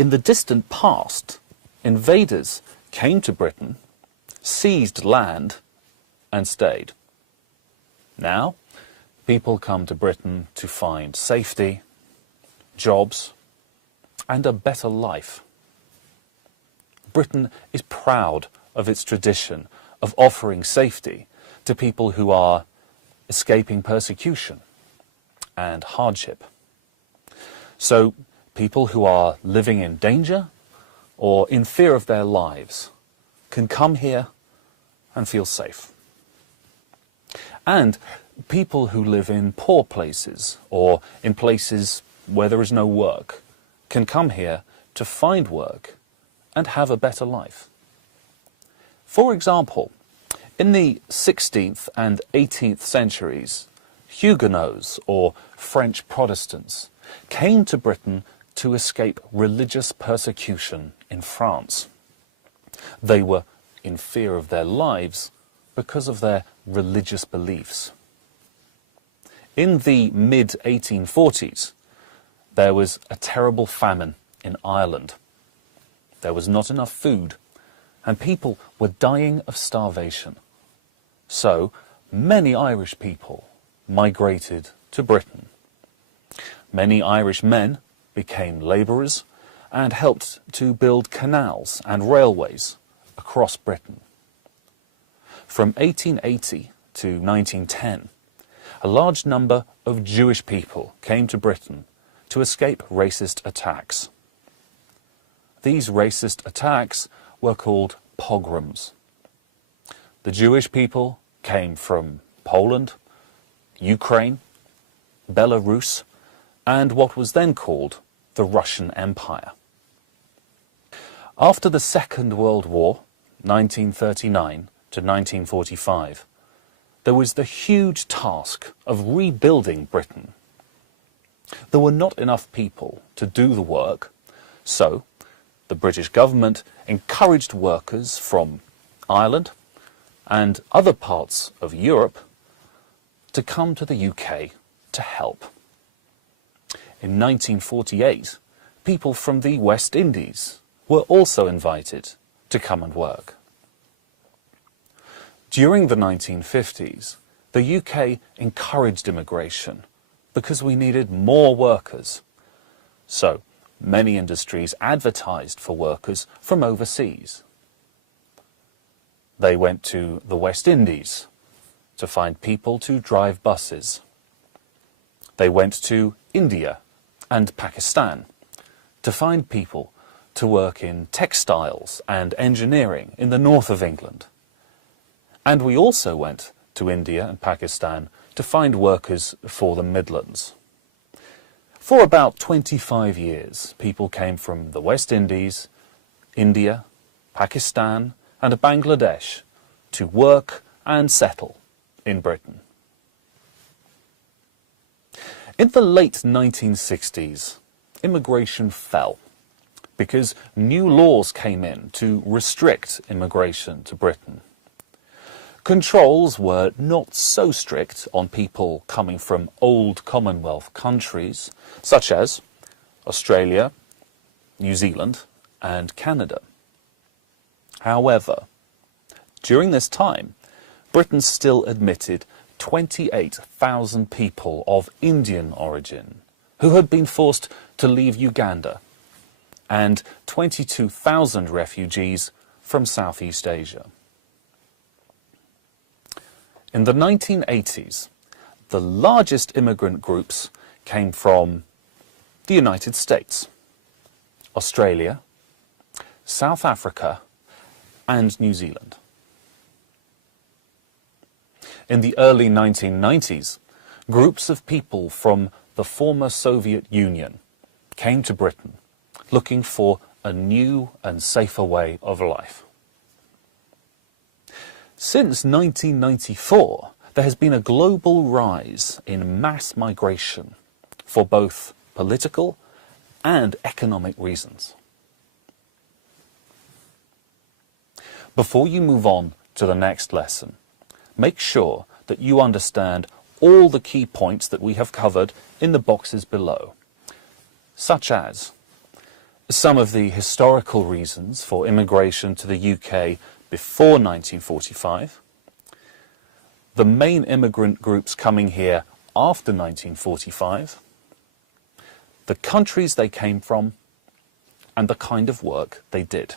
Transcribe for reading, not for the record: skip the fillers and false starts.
In the distant past, invaders came to Britain, seized land, and stayed. Now, people come to Britain to find safety, jobs, and a better life. Britain is proud of its tradition of offering safety to people who are escaping persecution and hardship. So, people who are living in danger or in fear of their lives can come here and feel safe. And people who live in poor places or in places where there is no work can come here to find work and have a better life. For example, in the 16th and 18th centuries, Huguenots, or French Protestants, came to Britain to escape religious persecution in France. They were in fear of their lives because of their religious beliefs. In the mid-1840s, there was a terrible famine in Ireland. There was not enough food, and people were dying of starvation. So, many Irish people migrated to Britain. Many Irish men became labourers and helped to build canals and railways across Britain. From 1880 to 1910, a large number of Jewish people came to Britain to escape racist attacks. These racist attacks were called pogroms. The Jewish people came from Poland, Ukraine, Belarus, and what was then called the Russian Empire. After the Second World War, 1939 to 1945, there was the huge task of rebuilding Britain. There were not enough people to do the work, so the British government encouraged workers from Ireland and other parts of Europe to come to the UK to help. In 1948, people from the West Indies were also invited to come and work. During the 1950s, the UK encouraged immigration because we needed more workers. So, many industries advertised for workers from overseas. They went to the West Indies to find people to drive buses. They went to India and Pakistan to find people to work in textiles and engineering in the north of England. And we also went to India and Pakistan to find workers for the Midlands. For about 25 years, people came from the West Indies, India, Pakistan, and Bangladesh to work and settle in Britain. In the late 1960s, immigration fell because new laws came in to restrict immigration to Britain. Controls were not so strict on people coming from old Commonwealth countries, such as Australia, New Zealand, and Canada. However, during this time, Britain still admitted 28,000 people of Indian origin who had been forced to leave Uganda, and 22,000 refugees from Southeast Asia. In the 1980s, the largest immigrant groups came from the United States, Australia, South Africa, and New Zealand. In the early 1990s, groups of people from the former Soviet Union came to Britain looking for a new and safer way of life. Since 1994, there has been a global rise in mass migration for both political and economic reasons. Before you move on to the next lesson, make sure that you understand all the key points that we have covered in the boxes below, such as some of the historical reasons for immigration to the UK before 1945, the main immigrant groups coming here after 1945, the countries they came from, and the kind of work they did.